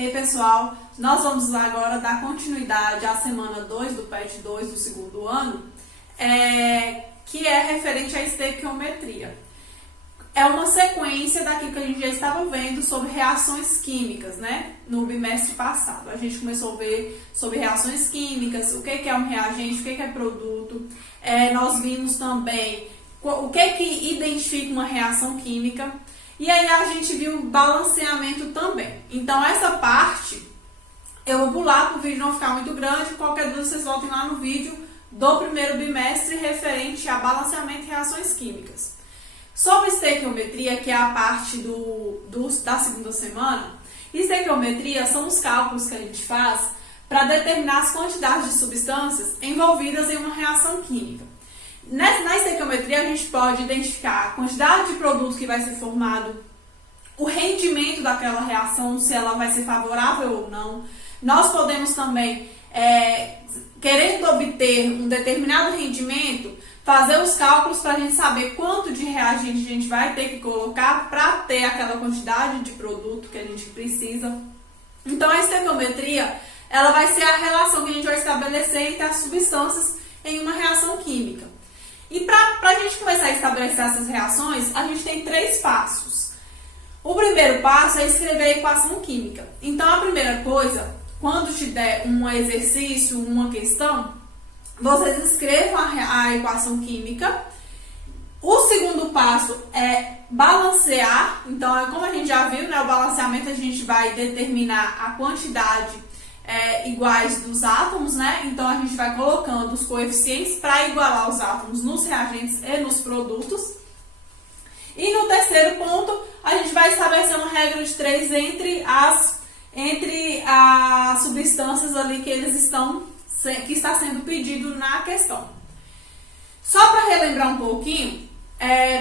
Ei pessoal, nós vamos agora dar continuidade à semana 2 do PET 2 do segundo ano, que é referente à estequiometria. É uma sequência daquilo que a gente já estava vendo sobre reações químicas, né? No bimestre passado. A gente começou a ver sobre reações químicas, o que é um reagente, o que é produto. Nós vimos também o que identifica uma reação química. E aí a gente viu balanceamento também. Então essa parte eu vou pular para o vídeo não ficar muito grande. Qualquer dúvida vocês voltem lá no vídeo do primeiro bimestre referente a balanceamento e reações químicas. Sobre estequiometria, que é a parte da segunda semana, estequiometria são os cálculos que a gente faz para determinar as quantidades de substâncias envolvidas em uma reação química. Na estequiometria, a gente pode identificar a quantidade de produto que vai ser formado, o rendimento daquela reação, se ela vai ser favorável ou não. Nós podemos também, querendo obter um determinado rendimento, fazer os cálculos para a gente saber quanto de reagente a gente vai ter que colocar para ter aquela quantidade de produto que a gente precisa. Então, a estequiometria, ela vai ser a relação que a gente vai estabelecer entre as substâncias em uma reação química. E para a gente começar a estabelecer essas reações, a gente tem 3 passos. O primeiro passo é escrever a equação química. Então, a primeira coisa, quando te der um exercício, uma questão, vocês escrevam a equação química. O segundo passo é balancear. Então, como a gente já viu, né, o balanceamento a gente vai determinar a quantidade iguais dos átomos, né? Então, a gente vai colocando os coeficientes para igualar os átomos nos reagentes e nos produtos. E no terceiro ponto, a gente vai estabelecer uma regra de 3 entre as substâncias ali que está sendo pedido na questão. Só para relembrar um pouquinho,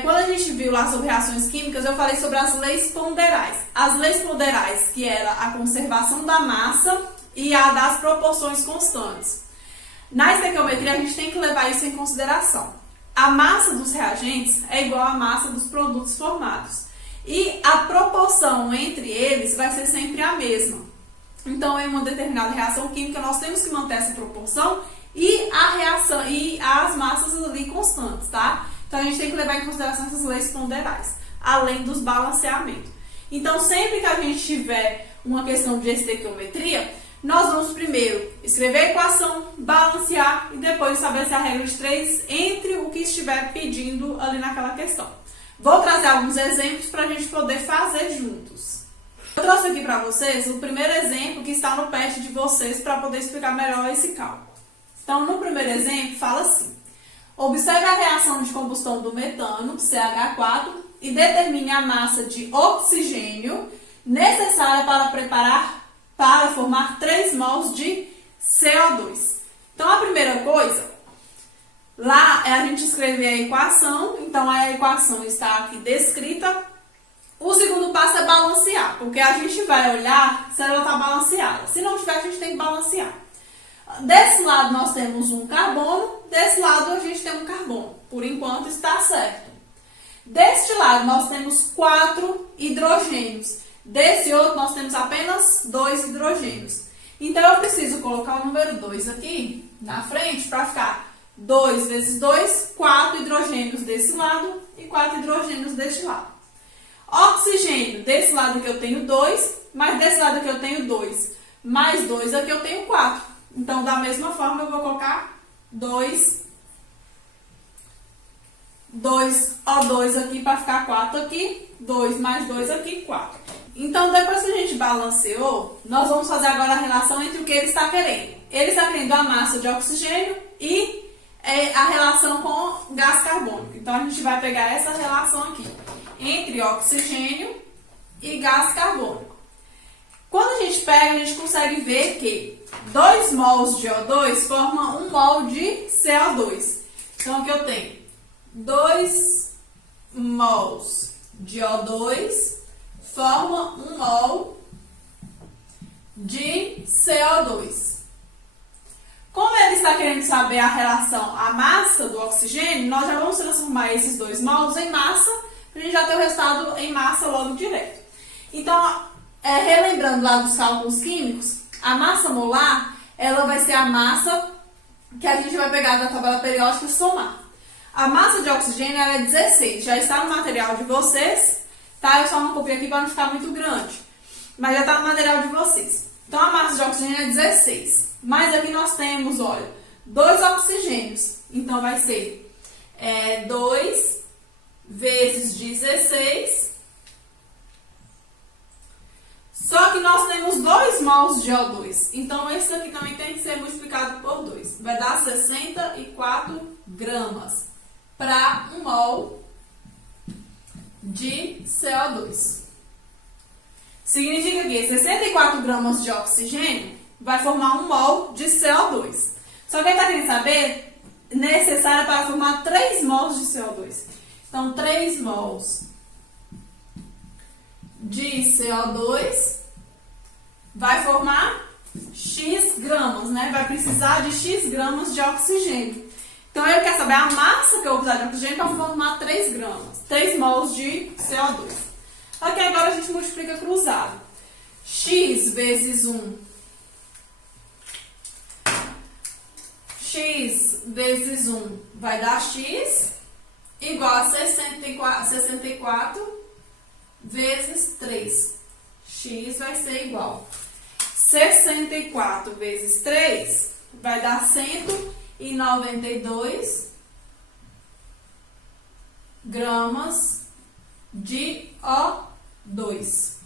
quando a gente viu lá sobre reações químicas, eu falei sobre as leis ponderais. As leis ponderais, que era a conservação da massa e a das proporções constantes. Na estequiometria, a gente tem que levar isso em consideração. A massa dos reagentes é igual à massa dos produtos formados. E a proporção entre eles vai ser sempre a mesma. Então, em uma determinada reação química, nós temos que manter essa proporção e a reação e as massas ali constantes, tá? Então, a gente tem que levar em consideração essas leis ponderais, além dos balanceamentos. Então, sempre que a gente tiver uma questão de estequiometria, nós vamos primeiro escrever a equação, balancear e depois estabelecer a regra de 3 entre o que estiver pedindo ali naquela questão. Vou trazer alguns exemplos para a gente poder fazer juntos. Eu trouxe aqui para vocês o primeiro exemplo que está no PET de vocês para poder explicar melhor esse cálculo. Então, no primeiro exemplo, fala assim: observe a reação de combustão do metano, CH4, e determine a massa de oxigênio necessária para formar 3 mols de CO2. Então, a primeira coisa, lá é a gente escrever a equação. Então, a equação está aqui descrita. O segundo passo é balancear, porque a gente vai olhar se ela está balanceada. Se não tiver, a gente tem que balancear. Desse lado nós temos um carbono, desse lado a gente tem um carbono. Por enquanto está certo. Deste lado nós temos 4 hidrogênios. Desse outro nós temos apenas 2 hidrogênios. Então eu preciso colocar o número 2 aqui na frente para ficar 2 vezes 2, 4 hidrogênios desse lado e 4 hidrogênios deste lado. Oxigênio, desse lado aqui eu tenho 2, mas desse lado aqui eu tenho 2, mais 2 aqui eu tenho 4. Então, da mesma forma, eu vou colocar 2 O2 aqui para ficar 4 aqui, 2 mais 2 aqui, 4. Então, depois que a gente balanceou, nós vamos fazer agora a relação entre o que ele está querendo. Ele está querendo a massa de oxigênio e a relação com gás carbônico. Então, a gente vai pegar essa relação aqui entre oxigênio e gás carbônico. Quando a gente pega, a gente consegue ver que 2 mols de O2 formam 1 mol de CO2. Então, aqui eu tenho 2 mols de O2 forma 1 mol de CO2. Como ele está querendo saber a relação, a massa do oxigênio, nós já vamos transformar esses 2 mols em massa, para a gente já ter o resultado em massa logo direto. Então, relembrando lá dos cálculos químicos, a massa molar, ela vai ser a massa que a gente vai pegar da tabela periódica e somar. A massa de oxigênio ela é 16, já está no material de vocês, tá? Eu só não copiei aqui para não ficar muito grande, mas já está no material de vocês. Então, a massa de oxigênio é 16, mas aqui nós temos, olha, 2 oxigênios, então vai ser 2 vezes 16, só que nós temos 2 mols de O2, então esse aqui também tem que ser multiplicado por 2, vai dar 64 gramas para 1 mol de CO2. Significa que 64 gramas de oxigênio vai formar 1 mol de CO2. Só que ele está querendo saber, necessária para formar 3 mols de CO2. Então, 3 mols de CO2 vai formar X gramas, né? Vai precisar de X gramas de oxigênio. Então, ele quer saber a massa que eu vou precisar de oxigênio para formar 3 gramas, 3 mols de CO2. Aqui agora a gente multiplica cruzado. X vezes 1. X vezes 1 vai dar X igual a 64 vezes 3. X vai ser igual. 64 vezes 3 vai dar 192 gramas de O2.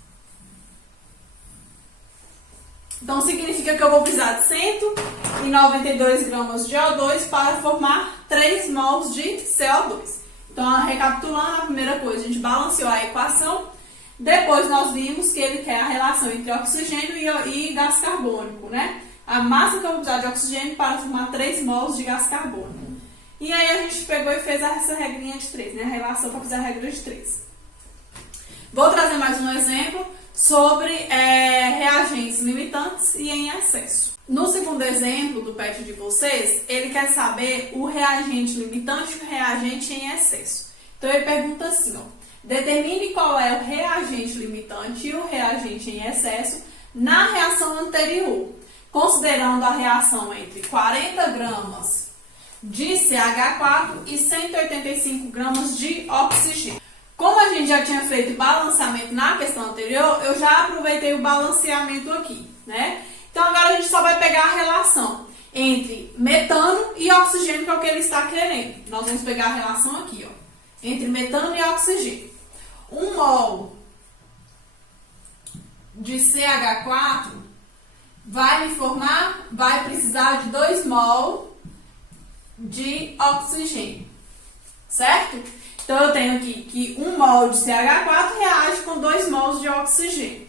Então, significa que eu vou precisar de 192 gramas de O2 para formar 3 mols de CO2. Então, recapitulando, a primeira coisa, a gente balanceou a equação. Depois, nós vimos que ele quer a relação entre oxigênio e gás carbônico, né? A massa que eu vou precisar de oxigênio para formar 3 mols de gás carbônico. E aí, a gente pegou e fez essa regrinha de 3, né? A relação para fazer a regra de 3. Vou trazer mais um exemplo sobre reagentes limitantes e em excesso. No segundo exemplo do PET de vocês, ele quer saber o reagente limitante e o reagente em excesso. Então, ele pergunta assim, ó, determine qual é o reagente limitante e o reagente em excesso na reação anterior, considerando a reação entre 40 gramas de CH4 e 185 gramas de oxigênio. Como a gente já tinha feito balanceamento na questão anterior, eu já aproveitei o balanceamento aqui, né? Então, agora a gente só vai pegar a relação entre metano e oxigênio, que é o que ele está querendo. Nós vamos pegar a relação aqui, ó, entre metano e oxigênio. 1 mol de CH4 vai precisar de 2 mol de oxigênio, certo? Então, eu tenho aqui que 1 mol de CH4 reage com 2 mols de oxigênio.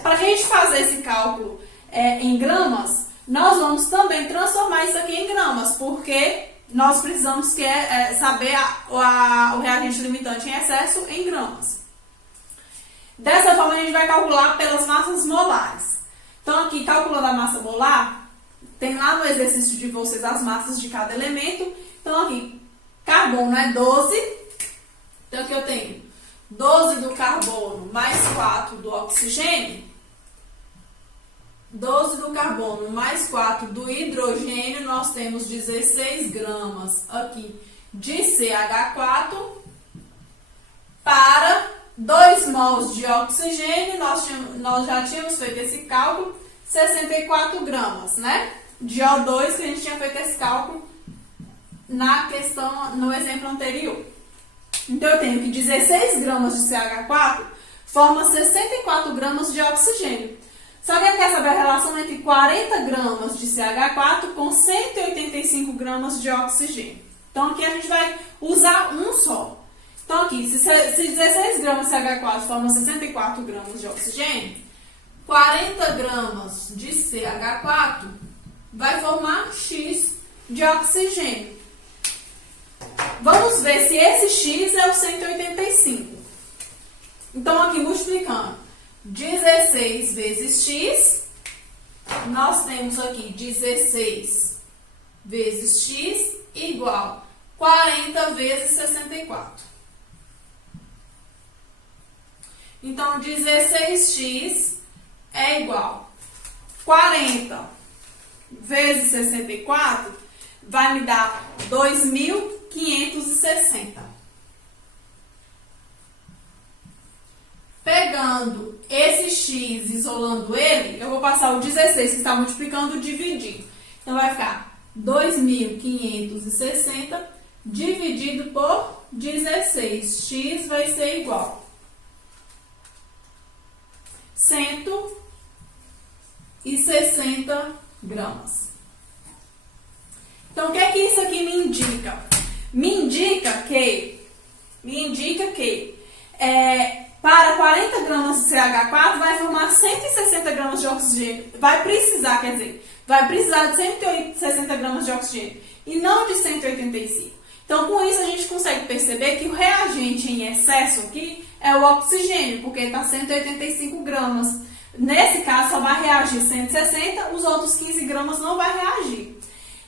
Para a gente fazer esse cálculo em gramas, nós vamos também transformar isso aqui em gramas, porque nós precisamos saber o reagente limitante em excesso em gramas. Dessa forma, a gente vai calcular pelas massas molares. Então, aqui, calculando a massa molar, tem lá no exercício de vocês as massas de cada elemento. Então, aqui, carbono é 12. Então, aqui eu tenho 12 do carbono mais 4 do oxigênio. 12 do carbono mais 4 do hidrogênio, nós temos 16 gramas aqui de CH4 para 2 mols de oxigênio, nós já tínhamos feito esse cálculo, 64 gramas, né? De O2, que a gente tinha feito esse cálculo no exemplo anterior. Então, eu tenho que 16 gramas de CH4 forma 64 gramas de oxigênio. Só que ele quer saber a relação entre 40 gramas de CH4 com 185 gramas de oxigênio. Então, aqui a gente vai usar um só. Então, aqui, se 16 gramas de CH4 forma 64 gramas de oxigênio, 40 gramas de CH4 vai formar X de oxigênio. Vamos ver se esse X é o 185. Então, aqui, multiplicando 16 vezes X, nós temos aqui 16 vezes X igual 40 vezes 64. Então, 16x é igual 40 vezes 64, vai me dar 2.560. Pegando esse x, isolando ele, eu vou passar o 16, que está multiplicando, dividir. Então, vai ficar 2.560 dividido por 16. X vai ser igual a 160 gramas. Então, o que é que isso aqui me indica? Me indica que para 40 gramas de CH4 vai formar 160 gramas de oxigênio. Vai precisar de 160 gramas de oxigênio e não de 185. Então, com isso, a gente consegue perceber que o reagente em excesso aqui é o oxigênio, porque está 185 gramas. Nesse caso, só vai reagir 160, os outros 15 gramas não vai reagir.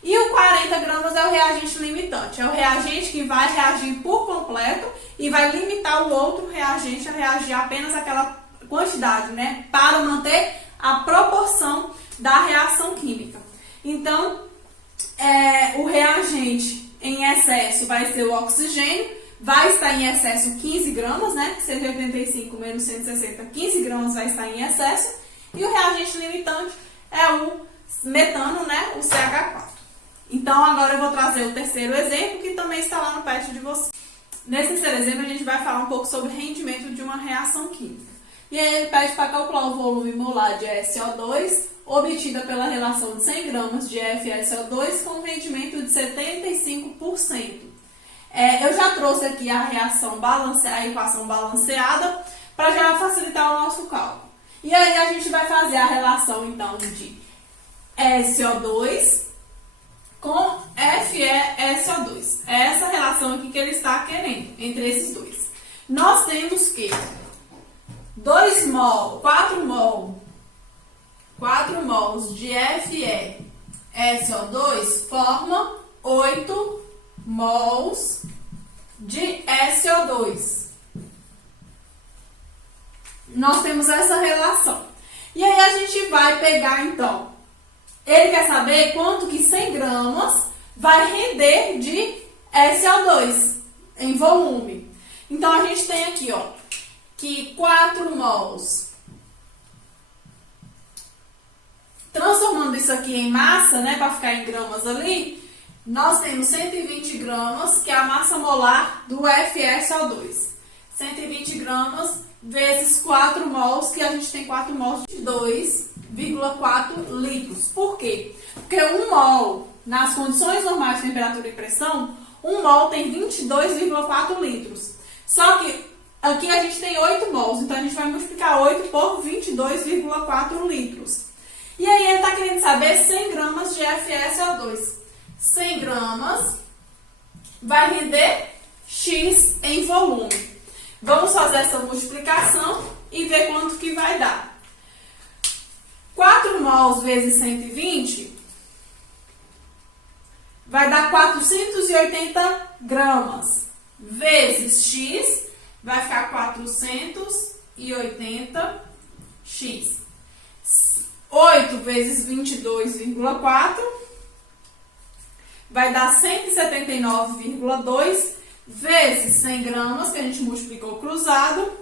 E o 40 gramas é o reagente limitante. É o reagente que vai reagir por completo e vai limitar o outro reagente a reagir apenas aquela quantidade, né? Para manter a proporção da reação química. Então, o reagente em excesso vai ser o oxigênio, vai estar em excesso 15 gramas, né? 185 menos 160, 15 gramas vai estar em excesso. E o reagente limitante é o metano, né? O CH4. Então, agora eu vou trazer o terceiro exemplo, que também está lá no pet de vocês. Nesse terceiro exemplo, a gente vai falar um pouco sobre o rendimento de uma reação química. E aí ele pede para calcular o volume molar de SO2, obtida pela relação de 100 gramas de FeSO2 com um rendimento de 75%. Eu já trouxe aqui a equação balanceada, para já facilitar o nosso cálculo. E aí a gente vai fazer a relação, então, de SO2 com FeSO2. É essa relação aqui que ele está querendo, entre esses dois. Nós temos que 4 mols de FeSO2 formam 8 mols de SO2. Nós temos essa relação. E aí a gente vai pegar, então, ele quer saber quanto que 100 gramas vai render de SO2 em volume. Então, a gente tem aqui, ó, que 4 mols, transformando isso aqui em massa, né, para ficar em gramas ali, nós temos 120 gramas, que é a massa molar do FeSO2. 120 gramas vezes 4 mols, que a gente tem 4 mols de 2,4 litros. Por quê? Porque 1 mol, nas condições normais de temperatura e pressão, 1 mol tem 22,4 litros. Só que aqui a gente tem 8 mols, então a gente vai multiplicar 8 por 22,4 litros. E aí ele está querendo saber 100 gramas de FeSO2. 100 gramas vai render X em volume. Vamos fazer essa multiplicação e ver quanto que vai dar. 4 mols vezes 120 vai dar 480 gramas. Vezes X vai ficar 480x. 8 vezes 22,4 vai dar 179,2 vezes 100 gramas, que a gente multiplicou cruzado,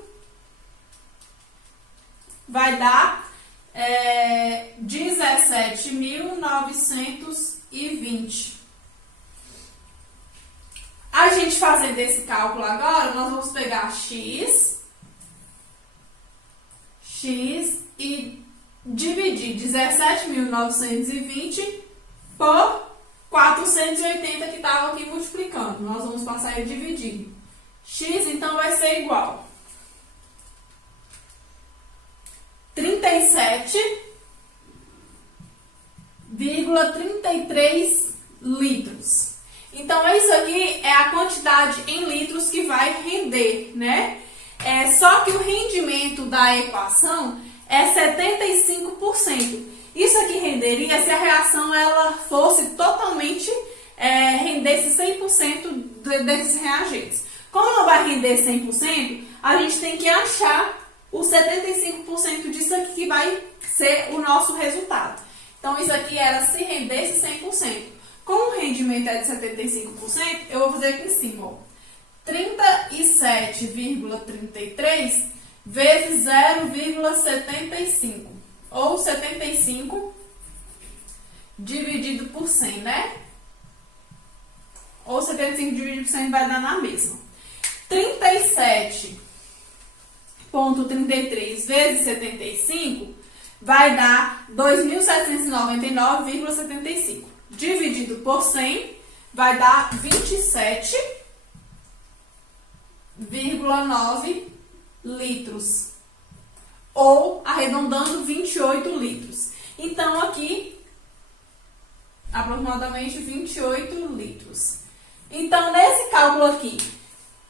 vai dar 17.920. A gente fazendo esse cálculo agora, nós vamos pegar X e dividir 17.920 por 480 que estava aqui multiplicando. Nós vamos passar a dividir. X, então, vai ser igual a 37,33 litros. Então, isso aqui é a quantidade em litros que vai render, né? Só que o rendimento da equação é 75%. Isso aqui renderia se a reação ela fosse totalmente, rendesse 100% desses reagentes. Como não vai render 100%, a gente tem que achar os 75% disso aqui que vai ser o nosso resultado. Então, isso aqui era se rendesse 100%. Como o rendimento é de 75%, eu vou fazer aqui em cima, ó. 37,33 vezes 0,75. Ou 75 dividido por 100, né? Ou 75 dividido por 100 vai dar na mesma. 37,33 vezes 75 vai dar 2.799,75. Dividido por 100 vai dar 27,9 litros. Ou, arredondando, 28 litros. Então, aqui, aproximadamente 28 litros. Então, nesse cálculo aqui,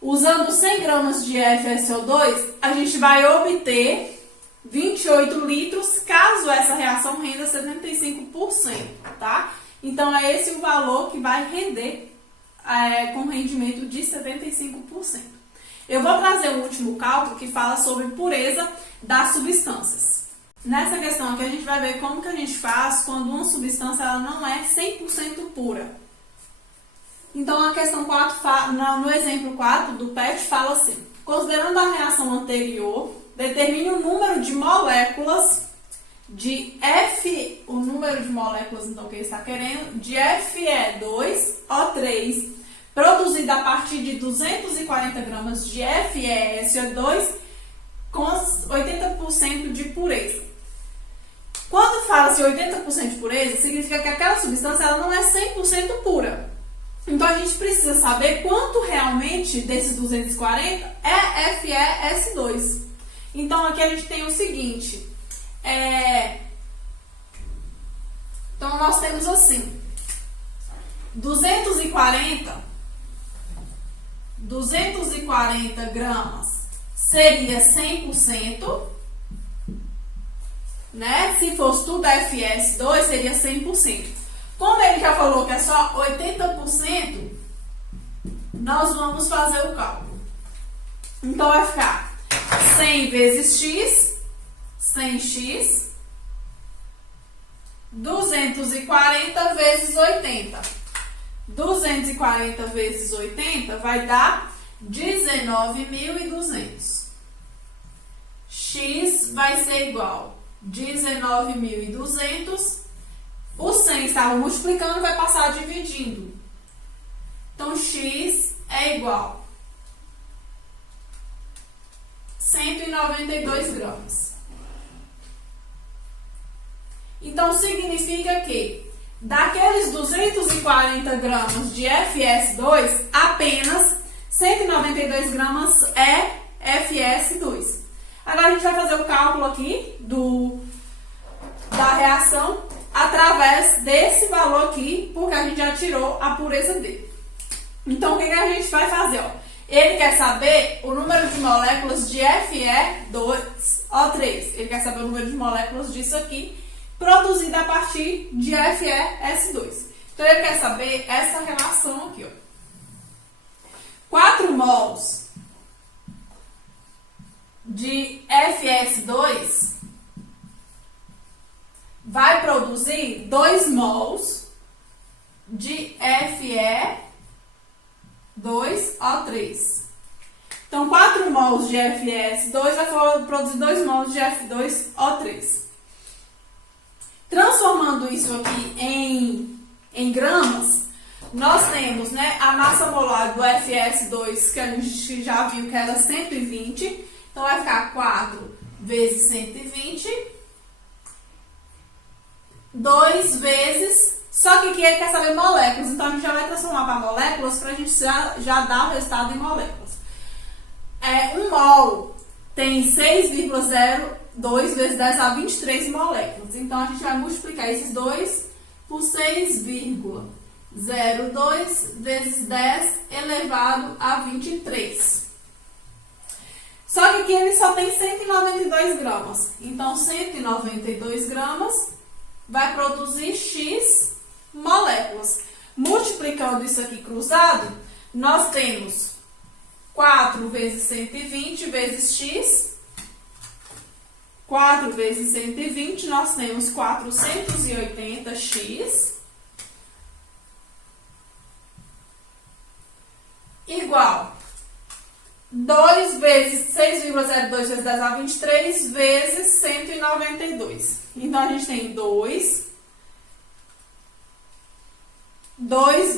usando 100 gramas de FSO2, a gente vai obter 28 litros, caso essa reação renda 75%, tá? Então, é esse o valor que vai render com rendimento de 75%. Eu vou trazer o último cálculo que fala sobre pureza das substâncias. Nessa questão aqui, a gente vai ver como que a gente faz quando uma substância ela não é 100% pura. Então, a questão 4, no exemplo 4 do PET, fala assim: considerando a reação anterior, determine o número de moléculas de o número de moléculas, então, que ele está querendo, de Fe2O3, produzida a partir de 240 gramas de FeSO2 com 80% de pureza. Quando fala-se 80% de pureza, significa que aquela substância ela não é 100% pura. Então, a gente precisa saber quanto realmente desses 240 é FeS2. Então, aqui a gente tem o seguinte. Então, nós temos assim. 240 gramas seria 100%. Né? Se fosse tudo FeS2, seria 100%. Como ele já falou que é só 80%, nós vamos fazer o cálculo. Então, vai ficar 100 vezes x, 100x, 240 vezes 80. 240 vezes 80 vai dar 19.200. X vai ser igual a 19.200. O 100 estava multiplicando, vai passar dividindo. Então, x é igual a 192 gramas. Então, significa que daqueles 240 gramas de FeS2, apenas 192 gramas é FeS2. Agora, a gente vai fazer o cálculo aqui da reação através desse valor aqui, porque a gente já tirou a pureza dele. Então, o que a gente vai fazer? Ó? Ele quer saber o número de moléculas de Fe2O3. Ele quer saber o número de moléculas disso aqui, produzido a partir de FeS2. Então, ele quer saber essa relação aqui. Ó. 4 mols de FeS2 vai produzir 2 mols de Fe2O3. Então, 4 mols de FeS2 vai produzir 2 mols de F2O3. Transformando isso aqui em gramas, nós temos, né, a massa molar do FeS2, que a gente já viu que era 120. Então, vai ficar 4 vezes 120. 2 vezes, só que aqui ele quer saber moléculas, então a gente já vai transformar para moléculas para a gente já dar o resultado em moléculas. 1 mol tem 6,02 vezes 10 a 23 moléculas, então a gente vai multiplicar esses 2 por 6,02 vezes 10 elevado a 23. Só que aqui ele só tem 192 gramas, então 192 gramas vai produzir X moléculas. Multiplicando isso aqui cruzado, nós temos 4 vezes 120 vezes X, 4 vezes 120, nós temos 480x igual 2 vezes 6,02 vezes 10 a 23 vezes 192. Então, a gente tem 2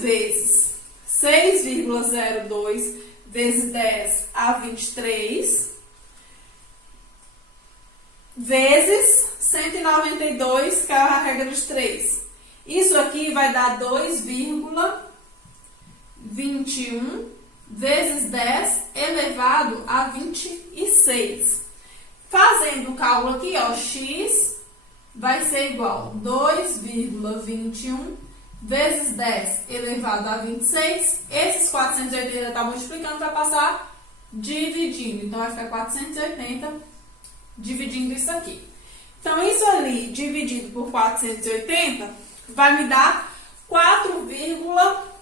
vezes 6,02 vezes 10 a 23 vezes 192, que é a regra de 3. Isso aqui vai dar 2,21 vezes 10 elevado a 26. Fazendo o cálculo aqui, ó, x vai ser igual a 2,21 vezes 10 elevado a 26. Esses 480 tá multiplicando, vai passar dividindo. Então, vai ficar 480 dividindo isso aqui. Então, isso ali dividido por 480 vai me dar 4,81.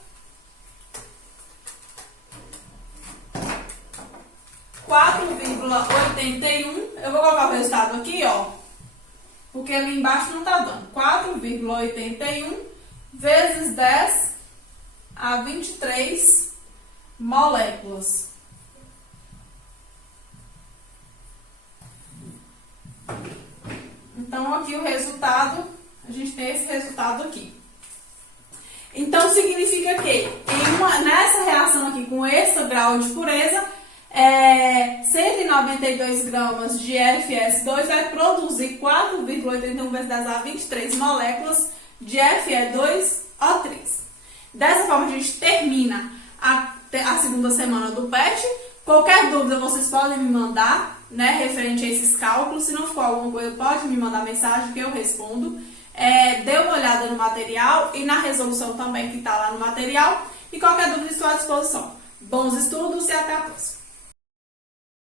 Eu vou colocar o resultado aqui, ó, porque ali embaixo não tá dando. 4,81 vezes 10 a 23 moléculas. Então, aqui o resultado, a gente tem esse resultado aqui. Então, significa que nessa reação aqui com esse grau de pureza, 192 gramas de FeS2 vai produzir 4,81 vezes 10 a 23 moléculas de Fe2O3. Dessa forma, a gente termina a segunda semana do PET. Qualquer dúvida, vocês podem me mandar, né, referente a esses cálculos. Se não for alguma coisa, pode me mandar mensagem que eu respondo. Dê uma olhada no material e na resolução também que está lá no material. E qualquer dúvida, estou à disposição. Bons estudos e até a próxima.